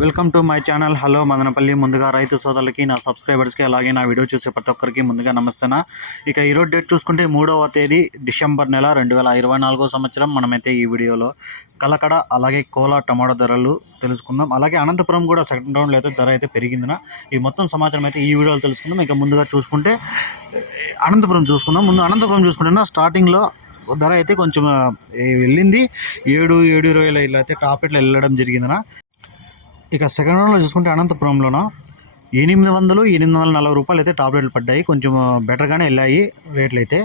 Welcome to my channel. Hello Madanapalle ముందుగా రైతు సోదరులకి నా సబ్స్క్రైబర్స్కి అలాగే నా వీడియో చూసే ప్రతి ఒక్కరికి ముందుగా నమస్తేనా. ఇక ఈరోజు డేట్ చూసుకుంటే మూడవ తేదీ డిసెంబర్ నెల రెండు వేల ఇరవై నాలుగో సంవత్సరం. మనమైతే ఈ వీడియోలో కలకడ అలాగే కోలా టమాటో ధరలు తెలుసుకుందాం. అలాగే అనంతపురం కూడా సెకండ్ రౌండ్లో అయితే ధర అయితే పెరిగిందిన. ఈ మొత్తం సమాచారం అయితే ఈ వీడియోలో తెలుసుకుందాం. ఇక ముందుగా చూసుకుంటే అనంతపురం చూసుకుందాం. ముందు అనంతపురం చూసుకుంటే స్టార్టింగ్లో ధర అయితే కొంచెం వెళ్ళింది. ఏడు ఏడు ఇరవై ఇలా అయితే టాప్ ఇట్లా వెళ్ళడం జరిగిందినా. ఇక సెకండ్ రౌండ్లో చూసుకుంటే అనంతపురంలోన? ఎనిమిది వందలు ఎనిమిది వందల నలభై రూపాయలు అయితే టాప్ రేట్లు పడ్డాయి. కొంచెం బెటర్గానే వెళ్ళాయి రేట్లు అయితే.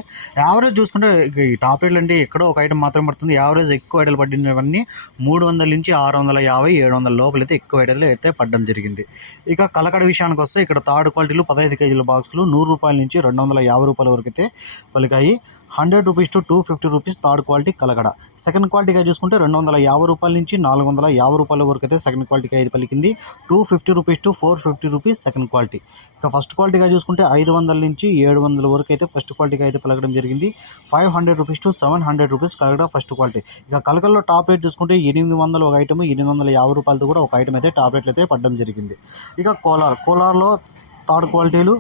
యావరేజ్ చూసుకుంటే ఈ టాప్ రేట్లు అంటే ఎక్కడో ఒక ఐటమ్ మాత్రం పడుతుంది. యావరేజ్ ఎక్కువ ఐటలు పడినవన్నీ మూడు వందల నుంచి ఆరు వందల యాభై ఏడు వందల లోపల అయితే ఎక్కువ ఐటలు అయితే పడడం జరిగింది. ఇక కలకడ విషయానికి వస్తే ఇక్కడ థర్డ్ క్వాలిటీలు పదహైదు కేజీల బాక్సులు నూరు రూపాయల నుంచి రెండు వందల యాభై రూపాయల వరకు అయితే పలికాయి. Hundred rupees to two fifty rupees third quality కలగడ. Second క్వాలిటీగా చూసుకుంటే రెండు వందల యాభై రూపాయల నుంచి నాలుగు వందల యాభై రూపాయల వరకు అయితే సెకండ్ క్వాలిటీకి అయితే పలికింది. Two fifty rupees to four fifty rupees second quality. ఇక ఫస్ట్ క్వాలిటీగా చూసుకుంటే ఐదు వందల నుంచి ఏడు వందల వరకు అయితే ఫస్ట్ క్వాలిటీకి అయితే పలకడం జరిగింది. Five hundred rupees to seven hundred rupees కలగడ first quality. ఇక కలకల్లో టాప్ రేట్ చూసుకుంటే ఎనిమిది వందల ఒక ఐటమ్ ఎనిమిది వందల యాభై రూపాయలతో కూడా ఒక ఐటమ్ అయితే టాప్ రేట్లు అయితే పడడం జరిగింది. ఇక కోలార్ కోలార్లో థర్డ్ క్వాలిటీలు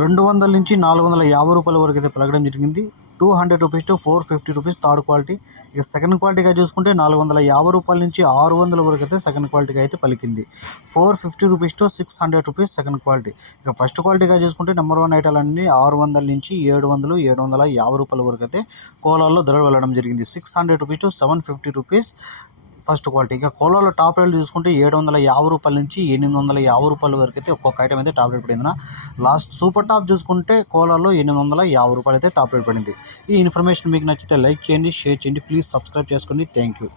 రెండు వందల నుంచి నాలుగు వందల యాభై రూపాయల వరకు అయితే పలకడం జరిగింది. Two hundred rupees to four fifty rupees third quality. ఇక సెకండ్ క్వాలిటీగా చూసుకుంటే నాలుగు వందల యాభై రూపాయల నుంచి ఆరు వందల వరకు అయితే సెకండ్ క్వాలిటీగా అయితే పలికింది. Four fifty rupees to six hundred rupees second quality. ఇక ఫస్ట్ క్వాలిటీగా చూసుకుంటే నెంబర్ వన్ ఐటాలు అన్నీ ఆరు వందల నుంచి ఏడు వందలు ఏడు వందల యాభై రూపాయల వరకు అయితే కోలాల్లో ధరలు వెళ్ళడం జరిగింది. Six hundred rupees to seven fifty rupees first quality. ఇక కోలాలో టాప్ రేట్లు చూసుకుంటే ఏడు వందల యాభై రూపాయల నుంచి ఎనిమిది వందల యాభై రూపాయల వరకు అయితే ఒక్కొక్క ఐటమ్ అయితే టాప్ రేట్ పడింది లాస్ట్ సూపర్ టాప్ చూసుకుంటే కోలాలో ఎనిమిది వందల యాభై రూపాయలు అయితే టాప్ రేట్ పడింది. ఈ ఇన్ఫర్మేషన్ మీకు నచ్చితే లైక్ చేయండి షేర్ చేయండి ప్లీజ్ సబ్స్క్రైబ్ చేసుకోండి. Thank you